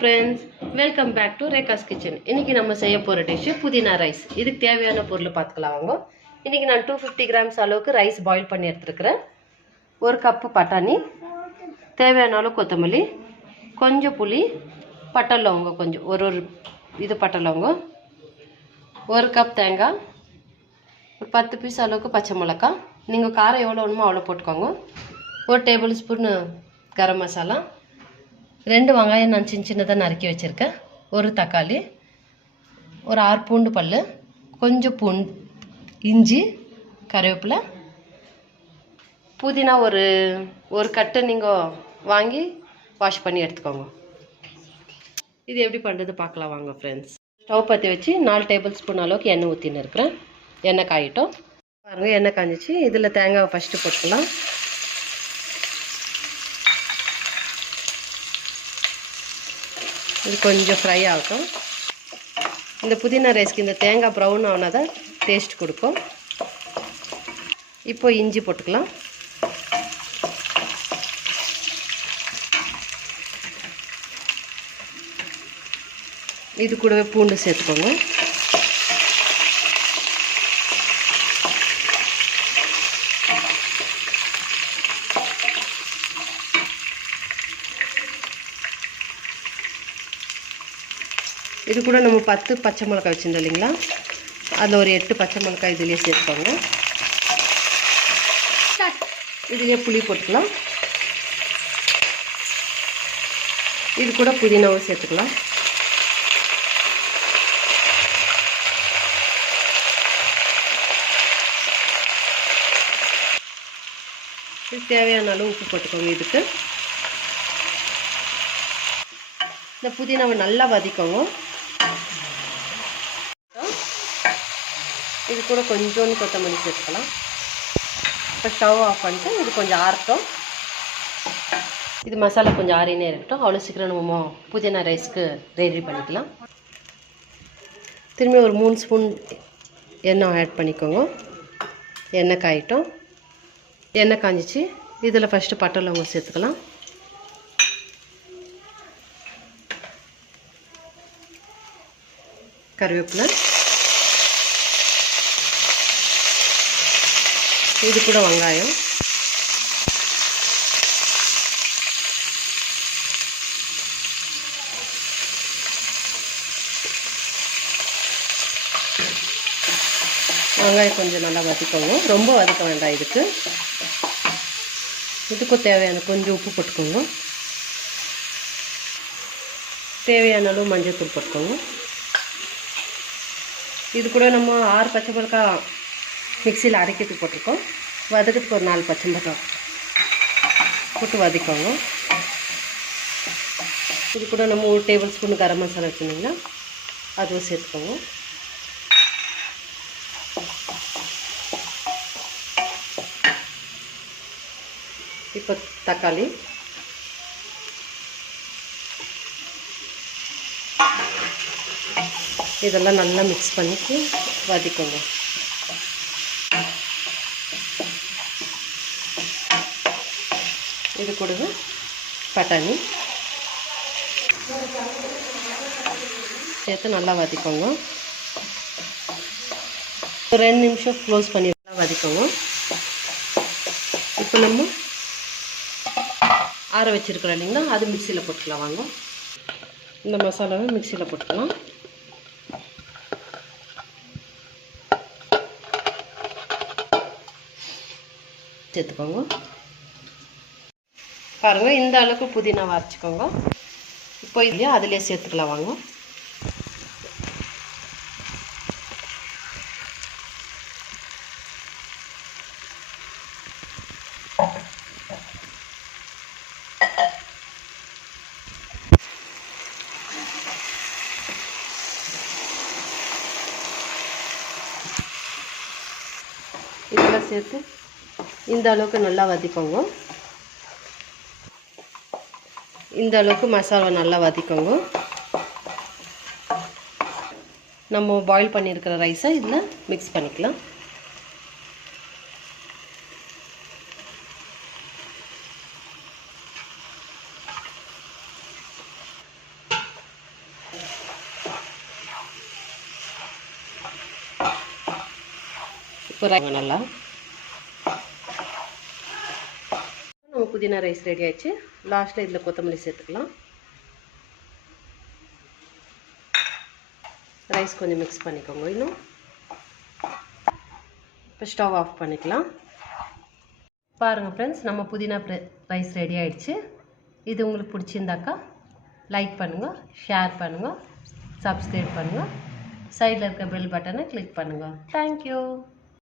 Friends, welcome back to Rekha's kitchen. இன்றைக்கி நம்ம செய்ய போகிற டிஷ்ஷு புதினா ரைஸ். இதுக்கு தேவையான பொருள் பார்த்துக்கலாம் வாங்க. இன்றைக்கி நான் 250 கிராம்ஸ் அளவுக்கு ரைஸ் பாயில் பண்ணி எடுத்துருக்கிறேன். 1 கப்பு பட்டாணி, தேவையான அளவு கொத்தமல்லி, கொஞ்சம் புளி, பட்டை லவங்கம் கொஞ்சம் ஒரு இது பட்டை லவங்கம், 1 கப் தேங்காய், ஒரு 10 பீஸ் அளவுக்கு பச்சை மிளகாய். நீங்கள் காரம் எவ்வளோ வேணுமோ அவ்வளோ போட்டுக்கோங்க. 1 டேபிள் ஸ்பூன் கரம் மசாலா, 2 வெங்காயம் நான் சின்னதாக நறுக்கி வச்சுருக்கேன், 1 தக்காளி, ஒரு 6 பூண்டு பல், கொஞ்சம் இஞ்சி, கருவேப்பிலை, புதினா ஒரு கட்டு நீங்கள் வாங்கி வாஷ் பண்ணி எடுத்துக்கோங்க. இது எப்படி பண்ணுறது பார்க்கலாம் வாங்க ஃப்ரெண்ட்ஸ். ஸ்டவ் பற்றி வச்சு 4 டேபிள் ஸ்பூன் அளவுக்கு எண்ணெய் ஊற்றின்னு இருக்கிறேன். எண்ணெய் காயிட்டோம் பாருங்கள். எண்ணெய் காஞ்சிச்சு. இதில் தேங்காவை ஃபஸ்ட்டு போட்டுக்கலாம். இது கொஞ்சம் ஃப்ரை ஆகட்டும். இந்த புதினா ரைஸ்க்கு இந்த தேங்காய் ப்ரௌன் ஆனால் தான் டேஸ்ட் கொடுக்கும். இப்போ இஞ்சி போட்டுக்கலாம். இது கூடவே பூண்டு சேர்த்துக்கோங்க. இது கூட நம்ம 10 பச்சை மிளகாய் வச்சுருந்தோம் இல்லைங்களா, அதில் ஒரு 8 பச்சை மிளகாய் இதுலேயே சேர்த்துக்கோங்க. இதுலேயே புளி போட்டுக்கலாம். இது கூட புதினாவும் சேர்த்துக்கலாம். இது தேவையான அளவு உப்பு போட்டுக்கோங்க. இதுக்கு இந்த புதினாவை நல்லா வதக்கோங்க. இது கூட கொஞ்சோண்டு கொத்தமல்லி சேர்த்துக்கலாம். இப்போ ஸ்டவ் ஆஃப் பண்ணிட்டு இது கொஞ்சம் ஆறட்டும். இது மசாலா கொஞ்சம் ஆறினே இருக்கட்டும். அவ்வளோ சீக்கிரம் நம்ம புதினா ரைஸ்க்கு ரெடி பண்ணிக்கலாம். திரும்பி ஒரு 3 ஸ்பூன் எண்ணெய் ஆட் பண்ணிக்கோங்க. எண்ணெய் காயிட்டோம். எண்ணெய் காஞ்சிச்சு. இதில் ஃபஸ்ட்டு பட்டை லவங்கம் சேர்த்துக்கலாம். கருவேப்பிலை, இது கூட வெங்காயம், வெங்காயம் கொஞ்சம் நல்லா வதக்கோங்க. ரொம்ப வதக்க வேண்டாம். இதுக்கும் தேவையான கொஞ்சம் உப்பு போட்டுக்கோங்க. தேவையான அளவு மஞ்சள் தூள் போட்டுக்கோங்க. இது கூட நம்ம 6 பச்சை மிளகாய் மிக்சியில் அரைக்கிறதுக்கு போட்டிருக்கோம். வதக்கிறதுக்கு ஒரு 4 பச்சை மிளகாய் போட்டு வதக்கோங்க. இது கூட நம்ம 1 டேபிள் ஸ்பூன் கரம் மசாலா வச்சுருந்தீங்கன்னா அதுவும் சேர்த்துக்கோங்க. இப்போ தக்காளி, இதெல்லாம் நல்லா மிக்ஸ் பண்ணிட்டு வதக்கோங்க. இது கூடவே பட்டாணி சேர்த்து நல்லா வதக்கோங்க. ஒரு 2 நிமிஷம் க்ளோஸ் பண்ணி வதக்கோங்க. இப்போ நம்ம ஆற வச்சுருக்கிறோம் இல்லைங்களா, அது மிக்சியில் போட்டுக்கலாம் வாங்க. இந்த மசாலாவை மிக்சியில் போட்டுக்கலாம். சேர்த்துக்கோங்க. பாருங்கள், இந்த அளவுக்கு புதினா அரைச்சிக்கோங்க. இப்போ இல்லையா அதிலே சேர்த்துக்கலாம் வாங்க. இதெல்லாம் சேர்த்து இந்த அளவுக்கு நல்லா வதக்கோங்க. இந்த அளவுக்கு மசாலா நல்லா வதக்கோங்க. நம்ம பாயில் பண்ணியிருக்கிற ரைஸை இதில் மிக்ஸ் பண்ணிக்கலாம். இப்போ நல்லா நம்ம புதினா ரைஸ் ரெடி ஆயிடுச்சு. லாஸ்ட்டில் இதில் கொத்தமல்லி சேர்த்துக்கலாம். ரைஸ் கொஞ்சம் மிக்ஸ் பண்ணிக்கோங்க. இன்னும் இப்போ ஸ்டவ் ஆஃப் பண்ணிக்கலாம். பாருங்கள் ஃப்ரெண்ட்ஸ், நம்ம புதினா ரைஸ் ரெடி ஆயிடுச்சு. இது உங்களுக்கு பிடிச்சிருந்தாக்கா லைக் பண்ணுங்கள், ஷேர் பண்ணுங்கள், சப்ஸ்கிரைப் பண்ணுங்கள், சைடில் இருக்க பெல் பட்டனை கிளிக் பண்ணுங்கள். தேங்க்யூ.